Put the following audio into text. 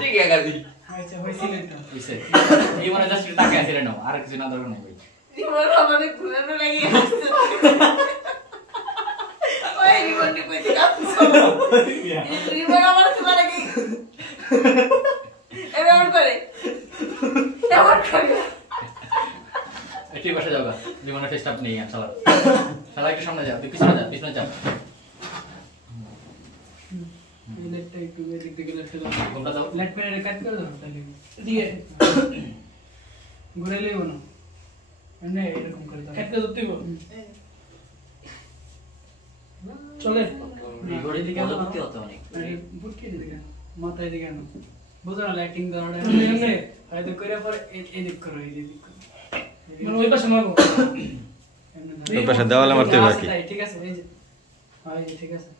ঠিক আছে দি আচ্ছা হইছিল তো হইছে এই মানে জাস্ট টাকা আছে রে নাও আর কিছু না দরকার নাই ভাই জীবন আমারে ঘুরানো লাগি আসছে ওই জীবন কইতে কাছে জীবন আমার চুলা লাগি এমন করে এটি বসে যাবা জীবনের টেস্ট আপ নেই শালা শালা একটু সামনে যাও তুই পিছনে যা ইলেকট্রিক একটু এদিক থেকে লেফটে দাও কোনটা দাও লেফট করে কাট করে দাও তাহলে দিয়ে ঘুরে লইব না মানে এরকম করে দাও একটা ধরতে দিব চলে এই ঘড়ি দিকে আলো করতে হতো অনেক আরে বুটকে দিকে মাথায় দিকে না বুঝো না লাইটিং দাও এমনি হয়তো করে পর এদিক করো এদিক করো মানে ওই পাশে মারবো এমনি ওই পাশে দেওয়ালে মারতে হবে আর কি ঠিক আছে এই যে হ্যাঁ ঠিক আছে